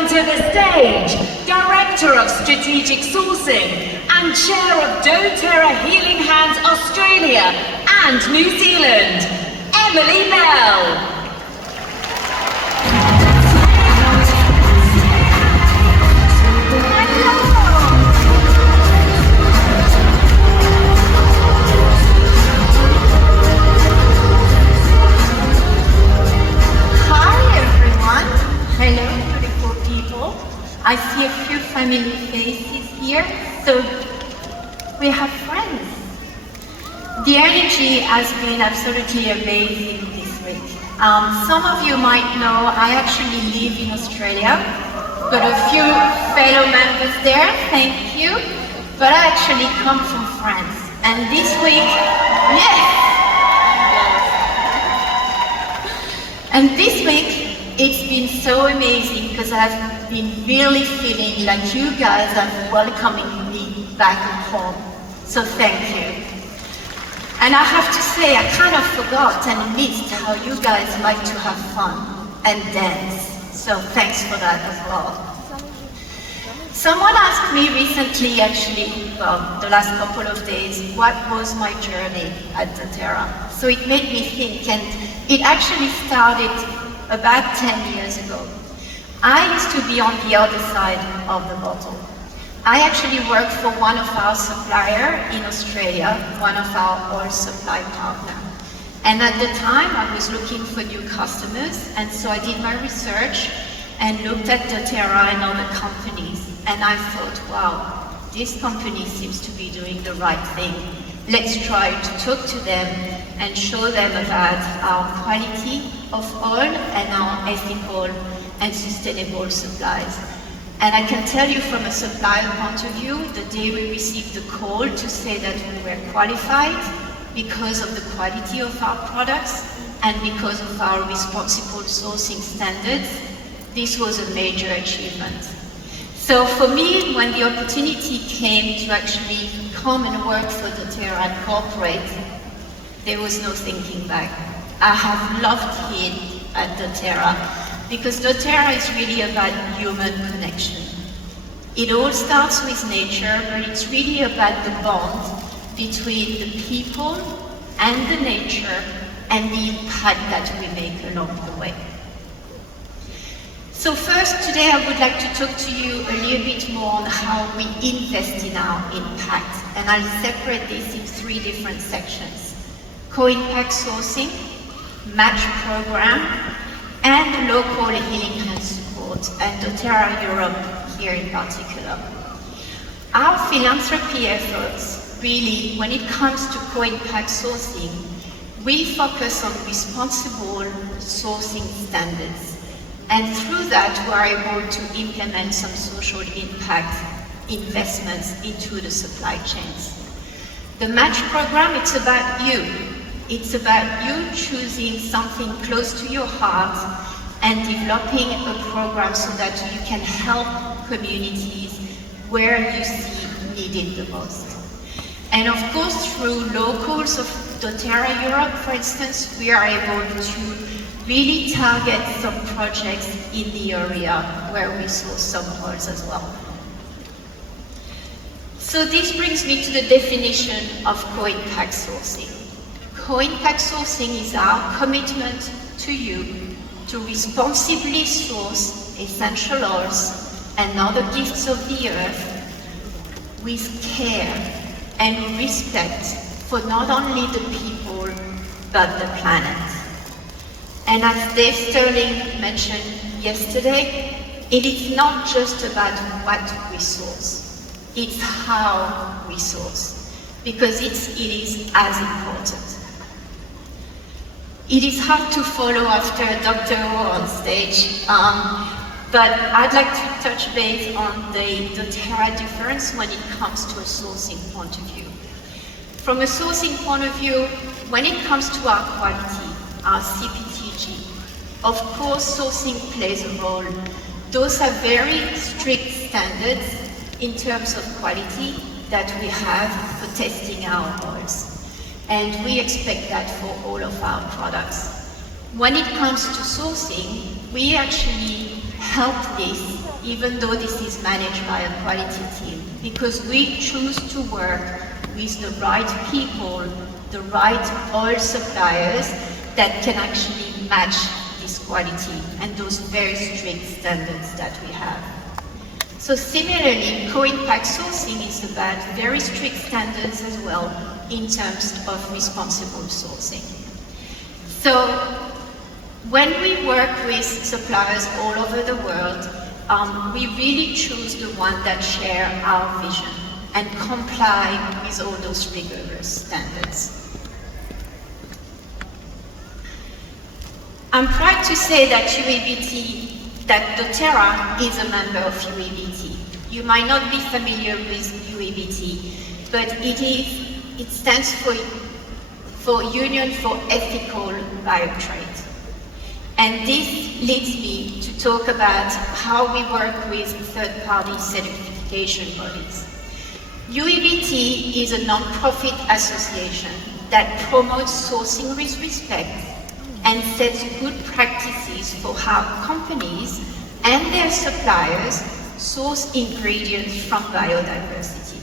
welcome to the stage Director of Strategic Sourcing and Chair of doTERRA Healing Hands Australia and New Zealand, Emily Bell. I see a few family faces here, so we have friends. The energy has been absolutely amazing this week. Some of you might know I actually live in Australia. Got a few fellow members there, thank you. But I actually come from France. And this week, yes! And this week, it's been so amazing because I've been really feeling like you guys are welcoming me back home. So thank you. And I have to say, I kind of forgot and missed how you guys like to have fun and dance. So thanks for that as well. Someone asked me recently, actually, the last couple of days, what was my journey at doTERRA? So it made me think, and it actually started about 10 years ago. I used to be on the other side of the bottle. I actually worked for one of our suppliers in Australia, one of our oil supply partners. And at the time, I was looking for new customers, and so I did my research and looked at doTERRA and other companies. And I thought, wow, this company seems to be doing the right thing. Let's try to talk to them and show them about our quality of oil and our ethical and sustainable supplies. And I can tell you from a supplier point of view, the day we received the call to say that we were qualified because of the quality of our products and because of our responsible sourcing standards, this was a major achievement. So for me, when the opportunity came to actually come and work for doTERRA and cooperate, there was no thinking back. I have loved it at doTERRA because doTERRA is really about human connection. It all starts with nature, but it's really about the bond between the people and the nature and the impact that we make along the way. So first, today I would like to talk to you a little bit more on how we invest in our impact, and I'll separate this in three different sections: co-impact sourcing, match program, and local healing hand support, and doTERRA Europe here in particular. Our philanthropy efforts, really, when it comes to co-impact sourcing, we focus on responsible sourcing standards. And through that, we are able to implement some social impact investments into the supply chains. The match program, it's about you. It's about you choosing something close to your heart and developing a program so that you can help communities where you see needed the most. And of course, through locals of doTERRA Europe, for instance, we are able to really target some projects in the area where we source some oils as well. So this brings me to the definition of co-impact sourcing. Co-impact sourcing is our commitment to you to responsibly source essential oils and other gifts of the earth with care and respect for not only the people but the planet. And as Dave Sterling mentioned yesterday, it is not just about what we source, it's how we source, because it is as important. It is hard to follow after Dr. O on stage, but I'd like to touch base on the doTERRA difference when it comes to a sourcing point of view. From a sourcing point of view, when it comes to our quality, our CPTG, of course sourcing plays a role. Those are very strict standards in terms of quality that we have for testing our oils. And we expect that for all of our products. When it comes to sourcing, we actually help this, even though this is managed by a quality team, because we choose to work with the right people, the right oil suppliers that can actually match this quality and those very strict standards that we have. So similarly, co-impact sourcing is about very strict standards as well in terms of responsible sourcing. So when we work with suppliers all over the world, we really choose the ones that share our vision and comply with all those rigorous standards. I'm proud to say that doTERRA is a member of UABT. You might not be familiar with UABT, but it stands for Union for Ethical Biotrade. And this leads me to talk about how we work with third-party certification bodies. UABT is a non-profit association that promotes sourcing with respect and sets good practices for how companies and their suppliers source ingredients from biodiversity.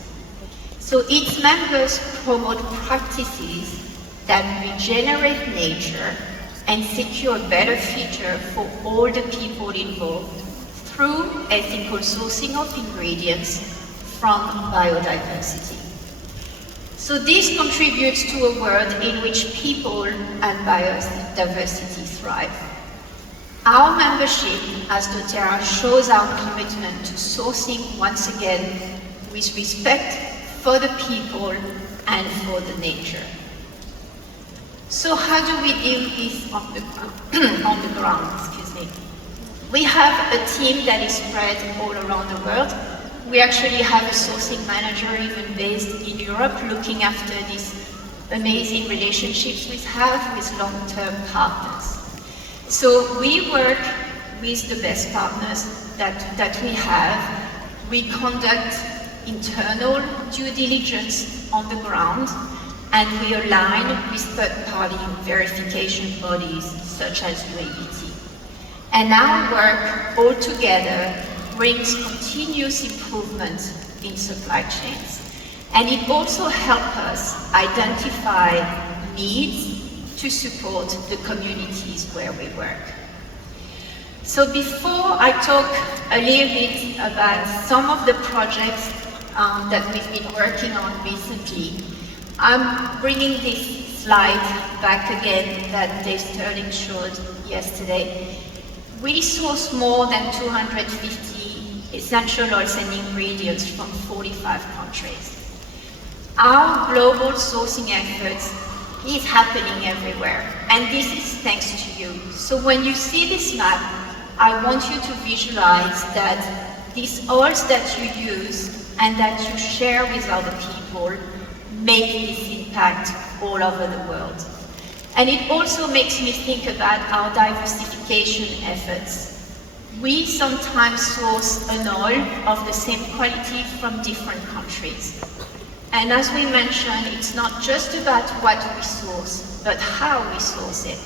So its members promote practices that regenerate nature and secure a better future for all the people involved through ethical sourcing of ingredients from biodiversity. So this contributes to a world in which people and biodiversity thrive. Our membership as doTERRA shows our commitment to sourcing once again with respect for the people and for the nature. So how do we do this on the ground? Excuse me. We have a team that is spread all around the world. We actually have a sourcing manager even based in Europe looking after these amazing relationships we have with long-term partners. So we work with the best partners that we have. We conduct internal due diligence on the ground, and we align with third-party verification bodies such as UABT. And our work all together brings continuous improvement in supply chains. And it also helps us identify needs to support the communities where we work. So before I talk a little bit about some of the projects that we've been working on recently, I'm bringing this slide back again that Dave Sterling showed yesterday. We source more than 250 essential oils and ingredients from 45 countries. Our global sourcing efforts is happening everywhere, and this is thanks to you. So when you see this map, I want you to visualize that these oils that you use and that you share with other people make this impact all over the world. And it also makes me think about our diversification efforts. We sometimes source an oil of the same quality from different countries. And as we mentioned, it's not just about what we source, but how we source it.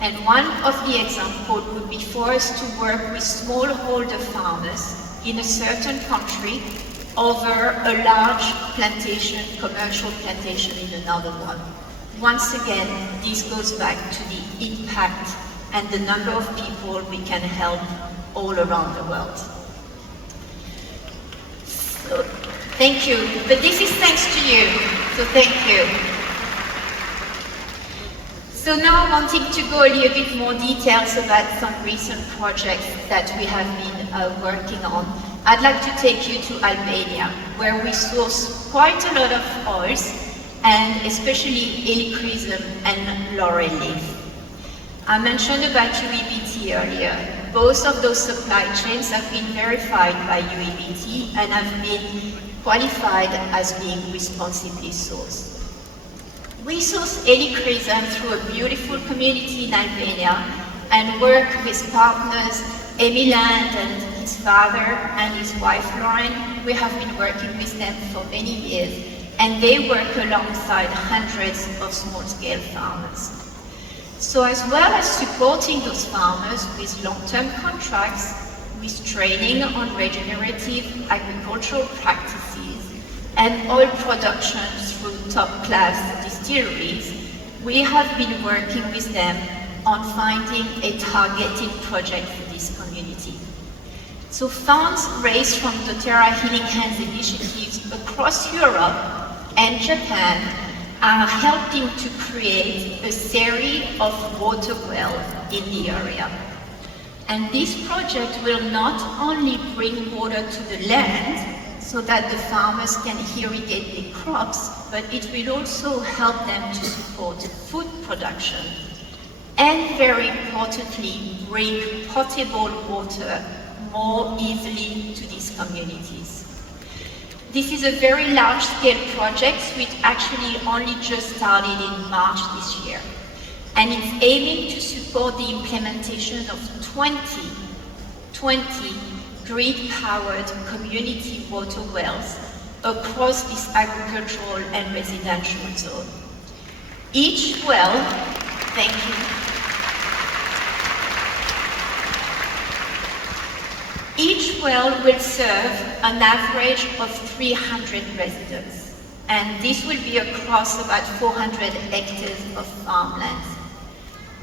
And one of the examples would be for us to work with smallholder farmers in a certain country over a large plantation, commercial plantation in another one. Once again, this goes back to the impact and the number of people we can help all around the world. So, thank you. But this is thanks to you, so thank you. So now wanting to go a little bit more details about some recent projects that we have been working on, I'd like to take you to Albania, where we source quite a lot of oils, and especially helichrysum and laurel leaf. I mentioned about UABT earlier. Both of those supply chains have been verified by UABT and have been qualified as being responsibly sourced. We source helichrysum through a beautiful community in Albania and work with partners Emily and his father and his wife Lauren. We have been working with them for many years, and they work alongside hundreds of small-scale farmers. So as well as supporting those farmers with long-term contracts, with training on regenerative agricultural practices and oil production through top-class distilleries, we have been working with them on finding a targeted project for this community. So funds raised from doTERRA Healing Hands initiatives across Europe and Japan are helping to create a series of water wells in the area. And this project will not only bring water to the land so that the farmers can irrigate their crops, but it will also help them to support food production and, very importantly, bring potable water more easily to these communities. This is a very large-scale project which actually only just started in March this year, and it's aiming to support the implementation of 20 grid-powered community water wells across this agricultural and residential zone. Each well, thank you. Each well will serve an average of 300 residents, and this will be across about 400 hectares of farmland.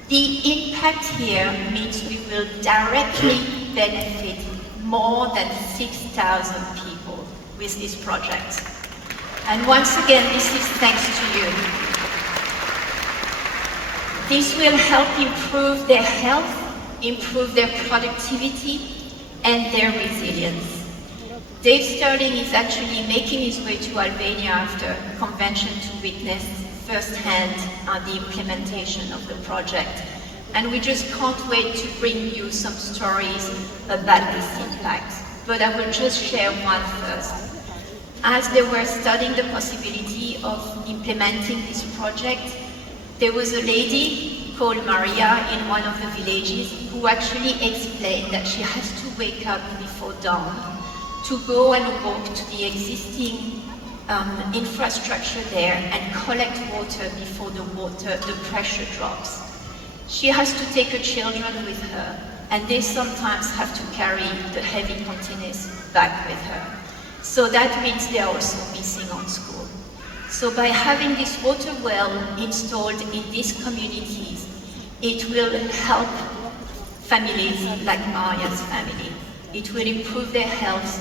The impact here means we will directly benefit more than 6,000 people with this project. And once again, this is thanks to you. This will help improve their health, improve their productivity, and their resilience. Dave Sterling is actually making his way to Albania after convention to witness firsthand the implementation of the project. And we just can't wait to bring you some stories about this impact. But I will just share one first. As they were studying the possibility of implementing this project, there was a lady called Maria in one of the villages who actually explained that she has to wake up before dawn to go and walk to the existing infrastructure there and collect water before the pressure drops. She has to take her children with her, and they sometimes have to carry the heavy containers back with her. So that means they are also missing on school. So by having this water well installed in these communities, it will help families like Maria's family. It will improve their health,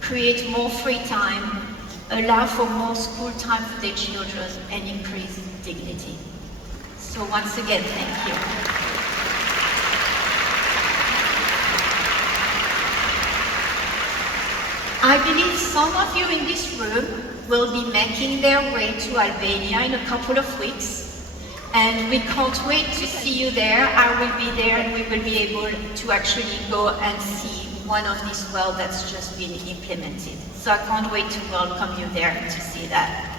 create more free time, allow for more school time for their children, and increase dignity. So once again, thank you. I believe some of you in this room will be making their way to Albania in a couple of weeks, and we can't wait to see you there. I will be there, and we will be able to actually go and see one of these wells that's just been implemented. So I can't wait to welcome you there to see that.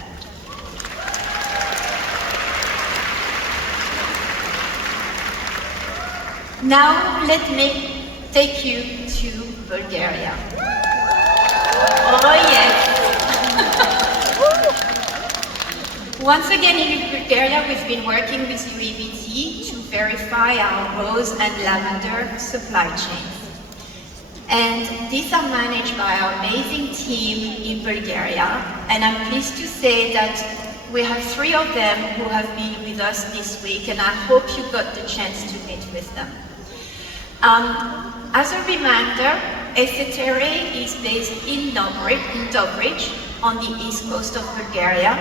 Now let me take you to Bulgaria. Oh yes! Once again in Bulgaria, we've been working with UEVT to verify our rose and lavender supply chains. And these are managed by our amazing team in Bulgaria, and I'm pleased to say that we have 3 of them who have been with us this week, and I hope you got the chance to meet with them. As a reminder, СОБОТА is based in Dobrich on the east coast of Bulgaria,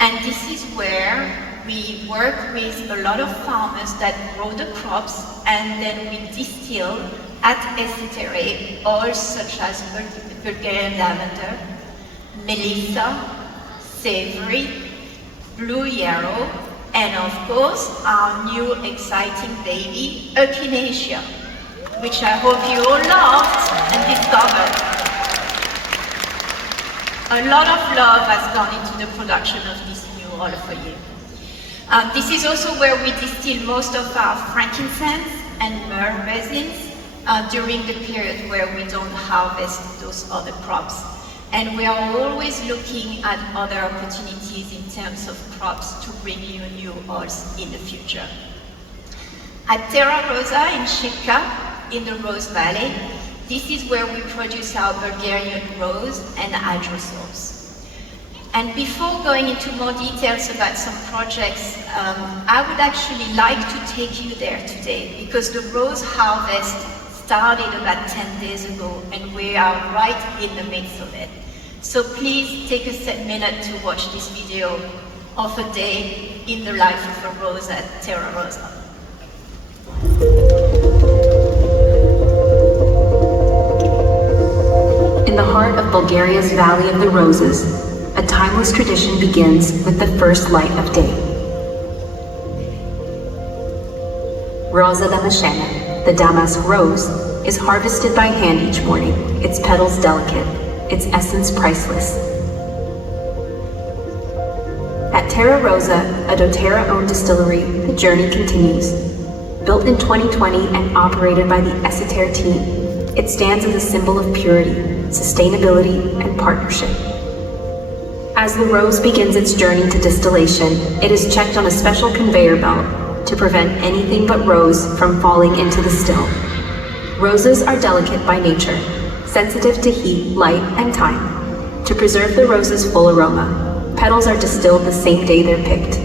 and this is where we work with a lot of farmers that grow the crops, and then we distill at СОБОТА oils such as Bulgarian lavender, melissa, savory, blue yarrow, and of course our new exciting baby, echinacea, which I hope you all loved and discovered. A lot of love has gone into the production of this new oil for you. This is also where we distill most of our frankincense and myrrh resins during the period where we don't harvest those other crops. And we are always looking at other opportunities in terms of crops to bring you new oils in the future. At Terra Rosa in Shipka, in the Rose Valley, This is where we produce our Bulgarian rose and hydrosols. And before going into more details about some projects, I would actually like to take you there today, because the rose harvest started about 10 days ago and we are right in the midst of it. So please take a minute to watch this video of a day in the life of a rose at Terra Rosa. In the heart of Bulgaria's Valley of the Roses, a timeless tradition begins with the first light of day. Rosa Damashena, the damask rose, is harvested by hand each morning, its petals delicate, its essence priceless. At Terra Rosa, a doTERRA-owned distillery, the journey continues. Built in 2020 and operated by the СОТЕРРA team, it stands as a symbol of purity, sustainability, and partnership. As the rose begins its journey to distillation, it is checked on a special conveyor belt to prevent anything but rose from falling into the still. Roses are delicate by nature, sensitive to heat, light, and time. To preserve the rose's full aroma, petals are distilled the same day they're picked,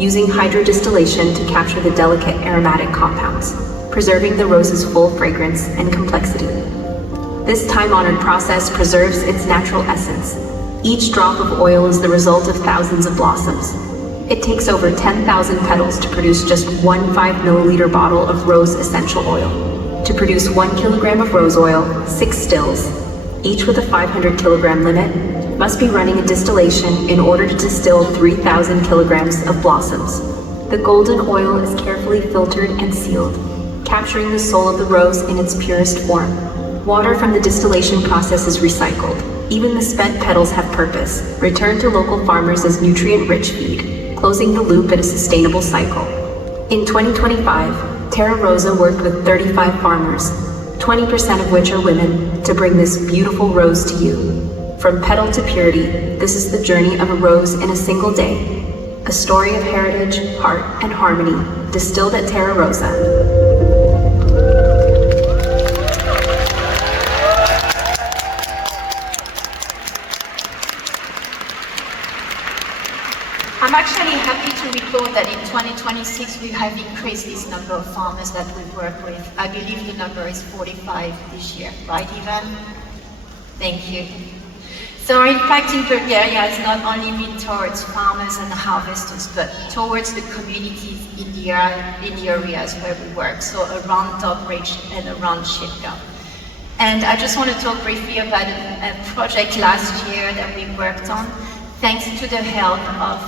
using hydrodistillation to capture the delicate aromatic compounds, preserving the rose's full fragrance and complexity. This time-honored process preserves its natural essence. Each drop of oil is the result of thousands of blossoms. It takes over 10,000 petals to produce just one 5 milliliter bottle of rose essential oil. To produce 1 kilogram of rose oil, 6 stills, each with a 500 kilogram limit, must be running a distillation in order to distill 3,000 kilograms of blossoms. The golden oil is carefully filtered and sealed, capturing the soul of the rose in its purest form. Water from the distillation process is recycled. Even the spent petals have purpose, returned to local farmers as nutrient-rich feed, closing the loop in a sustainable cycle. In 2025, Terra Rosa worked with 35 farmers, 20% of which are women, to bring this beautiful rose to you. From petal to purity, this is the journey of a rose in a single day. A story of heritage, heart, and harmony, distilled at Terra Rosa. I'm actually happy to report that in 2026 we have increased this number of farmers that we work with. I believe the number is 45 this year, right Ivan? Thank you. So our impact in Bulgaria has not only been towards farmers and harvesters, but towards the communities in the areas where we work, so around Dobrich and around Shipka. And I just want to talk briefly about a project last year that we worked on. Thanks to the help of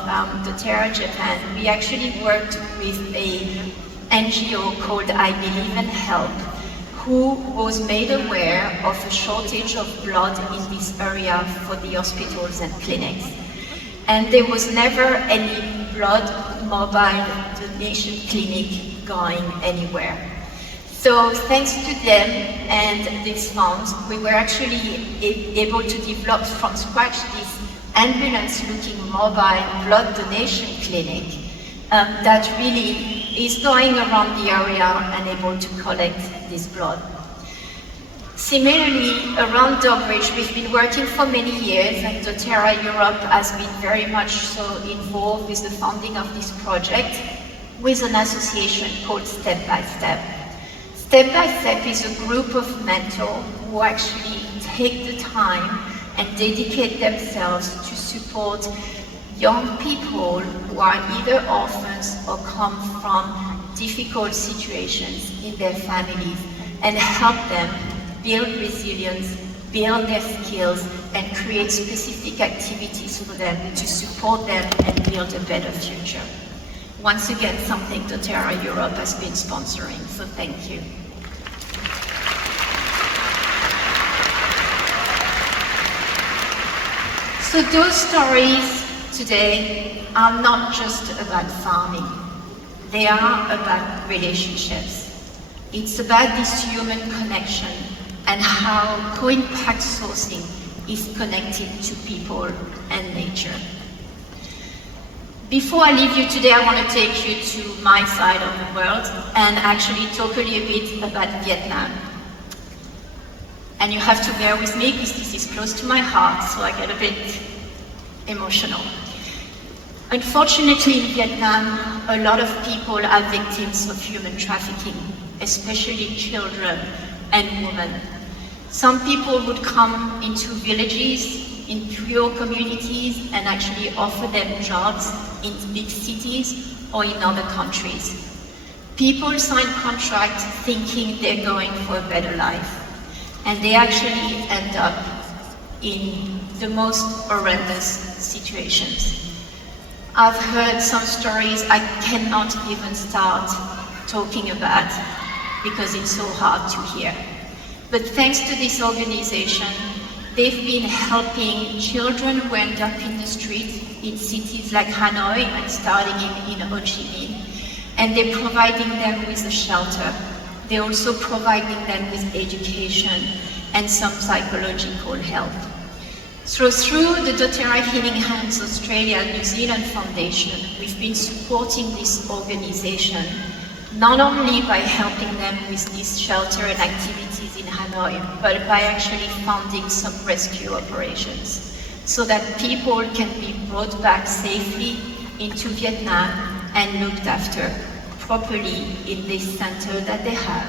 doTERRA Japan, we actually worked with an NGO called I Believe and Help, who was made aware of a shortage of blood in this area for the hospitals and clinics. And there was never any blood mobile donation clinic going anywhere. So thanks to them and these funds, we were actually able to develop from scratch this ambulance-looking mobile blood donation clinic that really is going around the area and able to collect this blood. Similarly, around Dobrich, we've been working for many years, and doTERRA Europe has been very much so involved with the funding of this project with an association called Step by Step. Step by Step is a group of mentors who actually take the time and dedicate themselves to support young people who are either orphans or come from difficult situations in their families, and help them build resilience, build their skills, and create specific activities for them to support them and build a better future. Once again, something doTERRA Europe has been sponsoring, so thank you. So those stories today are not just about farming. They are about relationships. It's about this human connection and how co-impact sourcing is connected to people and nature. Before I leave you today, I want to take you to my side of the world and actually talk a little bit about Vietnam. And you have to bear with me because this is close to my heart, so I get a bit emotional. Unfortunately, in Vietnam, a lot of people are victims of human trafficking, especially children and women. Some people would come into villages, in poor communities, and actually offer them jobs in big cities or in other countries. People sign contracts thinking they're going for a better life, and they actually end up in the most horrendous situations. I've heard some stories I cannot even start talking about because it's so hard to hear. But thanks to this organization, they've been helping children who end up in the street in cities like Hanoi and starting in Ho Chi Minh. And they're providing them with a shelter. They're also providing them with education and some psychological help. So through the doTERRA Healing Hands Australia and New Zealand Foundation, we've been supporting this organization, not only by helping them with this shelter and activities in Hanoi, but by actually funding some rescue operations, so that people can be brought back safely into Vietnam and looked after properly in this center that they have.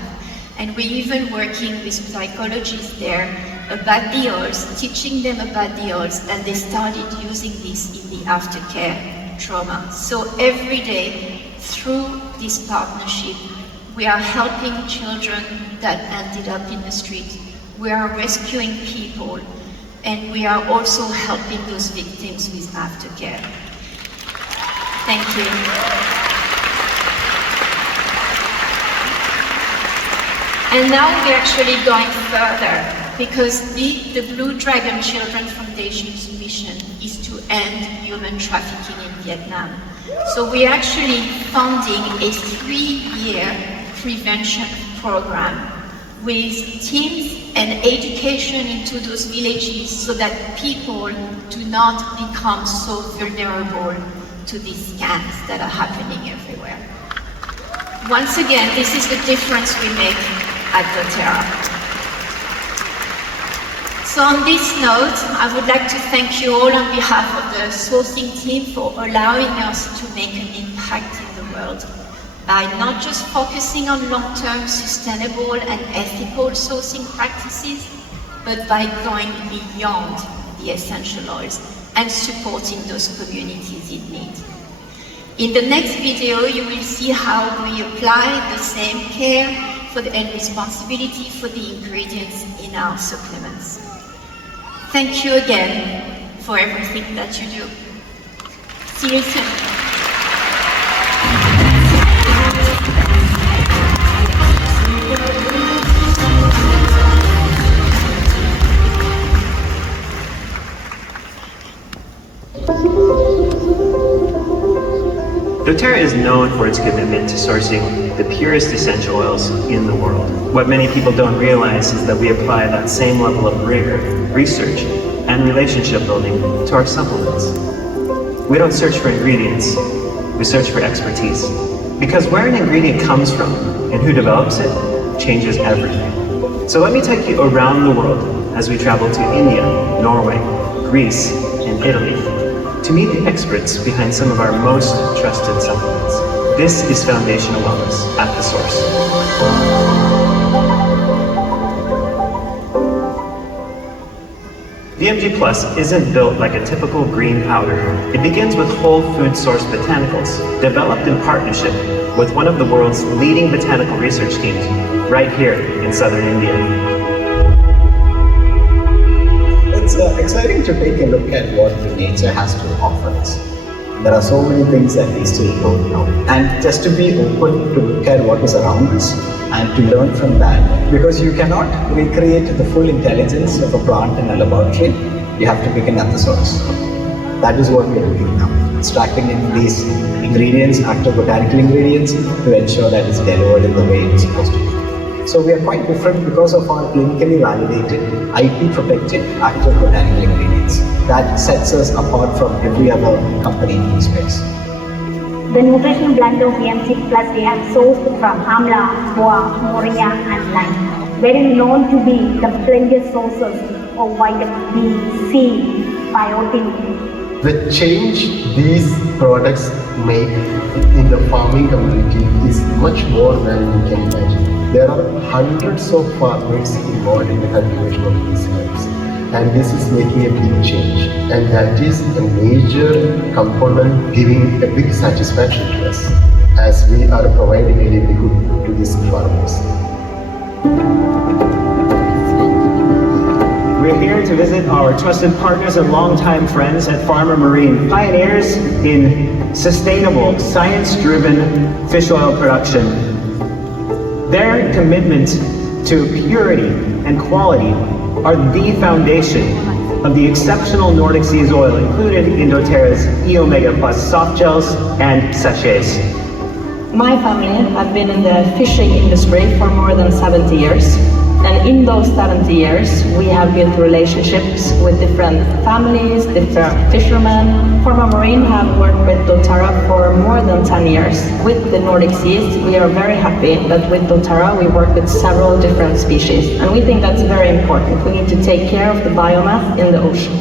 And we're even working with psychologists there about the odds, teaching them about the odds, and they started using this in the aftercare trauma. So every day, through this partnership, we are helping children that ended up in the street. We are rescuing people, and we are also helping those victims with aftercare. Thank you. And now we're actually going further, because the Blue Dragon Children Foundation's mission is to end human trafficking in Vietnam. So we're actually funding a 3-year prevention program with teams and education into those villages so that people do not become so vulnerable to these scams that are happening everywhere. Once again, this is the difference we make at doTERRA. So on this note, I would like to thank you all on behalf of the sourcing team for allowing us to make an impact in the world by not just focusing on long-term sustainable and ethical sourcing practices, but by going beyond the essential oils and supporting those communities in need. In the next video, you will see how we apply the same care and responsibility for the ingredients in our supplements. Thank you again for everything that you do. See you soon. doTERRA is known for its commitment to sourcing the purest essential oils in the world. What many people don't realize is that we apply that same level of rigor, research, and relationship building to our supplements. We don't search for ingredients, we search for expertise. Because where an ingredient comes from and who develops it changes everything. So let me take you around the world as we travel to India, Norway, Greece, and Italy to meet the experts behind some of our most trusted supplements. This is Foundational Wellness at the Source. VMG Plus isn't built like a typical green powder. It begins with whole food source botanicals, developed in partnership with one of the world's leading botanical research teams right here in southern India. It's exciting to take a look at what the nature has to offer us. There are so many things that we still don't know. And just to be open to look at what is around us and to learn from that. Because you cannot recreate the full intelligence of a plant in a laboratory. You have to begin at the source. That is what we are doing now. Extracting in these ingredients, active botanical ingredients, to ensure that it's delivered in the way it's supposed to be. So we are quite different because of our clinically validated, IP-protected active botanical ingredients. That sets us apart from every other company in the space. The nutrition blend of VMC Plus we have sourced from Amla, Goa, Moria and lime. very known to be the plenty sources of vitamin B, C, biotin. The change these products make in the farming community is much more than you can imagine. There are hundreds of farmers involved in the cultivation of these herbs, and this is making a big change, and that is a major component giving a big satisfaction to us as we are providing a livelihood to these farmers. We're here to visit our trusted partners and longtime friends at Farmer Marine, pioneers in sustainable, science-driven fish oil production. Their commitment to purity and quality are the foundation of the exceptional Nordic Seas oil included in doTERRA's E-Omega Plus soft gels and sachets. My family have been in the fishing industry for more than 70 years. And in those 70 years, we have built relationships with different families, different fishermen. Farmer Marine have worked with doTERRA for more than 10 years. With the Nordic Seas, we are very happy that with doTERRA, we work with several different species. And we think that's very important. We need to take care of the biomass in the ocean.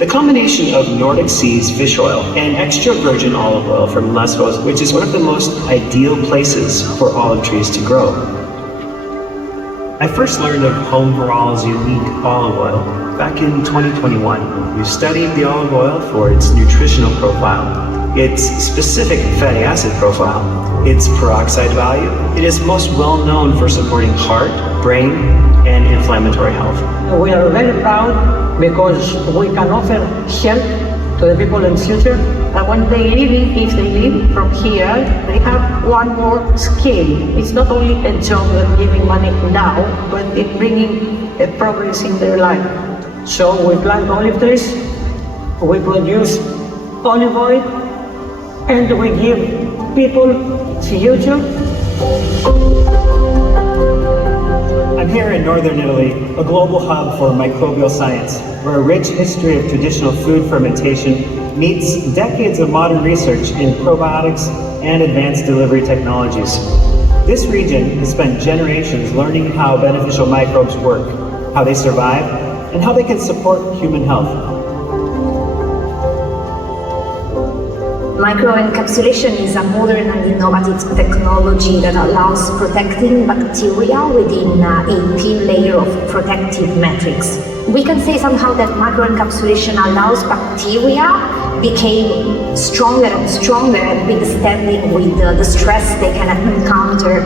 The combination of Nordic Seas fish oil and extra virgin olive oil from Lesvos, which is one of the most ideal places for olive trees to grow. I first learned of Home Veral's unique olive oil back in 2021. We studied the olive oil for its nutritional profile, its specific fatty acid profile, its peroxide value. It is most well known for supporting heart, brain, and inflammatory health. We are very proud because we can offer help to the people in the future. And when they leave, if they leave from here, they have one more skill. It's not only a job of giving money now, but it's bringing a progress in their life. So we plant olive trees, we produce olive oil, and we give people future. I'm here in northern Italy, a global hub for microbial science, where a rich history of traditional food fermentation meets decades of modern research in probiotics and advanced delivery technologies. This region has spent generations learning how beneficial microbes work, how they survive, and how they can support human health. Microencapsulation is a modern and innovative technology that allows protecting bacteria within a thin layer of protective matrix. We can say somehow that microencapsulation allows bacteria became stronger and stronger and withstanding with the stress they can encounter.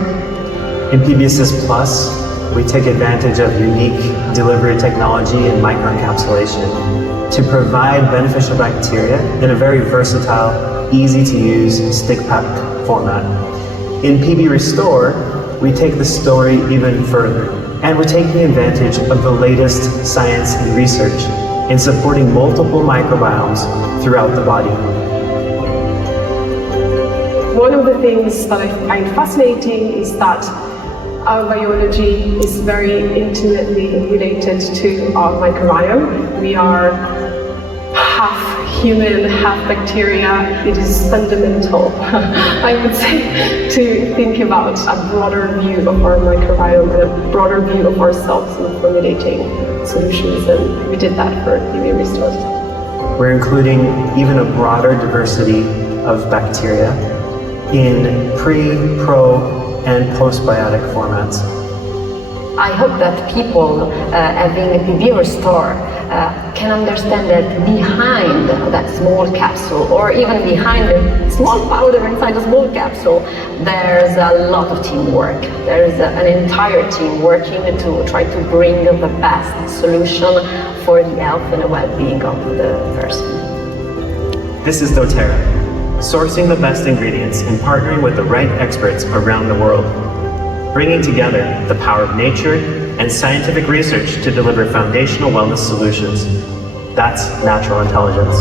In PBSS Plus, we take advantage of unique delivery technology and microencapsulation to provide beneficial bacteria in a very versatile, easy-to-use stick pack format. In PB Restore, we take the story even further, and we're taking advantage of the latest science and research in supporting multiple microbiomes throughout the body. One of the things that I find fascinating is that our biology is very intimately related to our microbiome. We are half human, half bacteria. It is fundamental, I would say, to think about a broader view of our microbiome and a broader view of ourselves in formulating solutions, and we did that for PB Restore. We're including even a broader diversity of bacteria in pre, pro, and postbiotic formats. I hope that people having a PB Restore can understand that behind that small capsule, or even behind the small powder inside a small capsule, there's a lot of teamwork. There's an entire team working to try to bring the best solution for the health and the well-being of the person. This is doTERRA, sourcing the best ingredients and partnering with the right experts around the world, bringing together the power of nature and scientific research to deliver foundational wellness solutions. That's natural intelligence.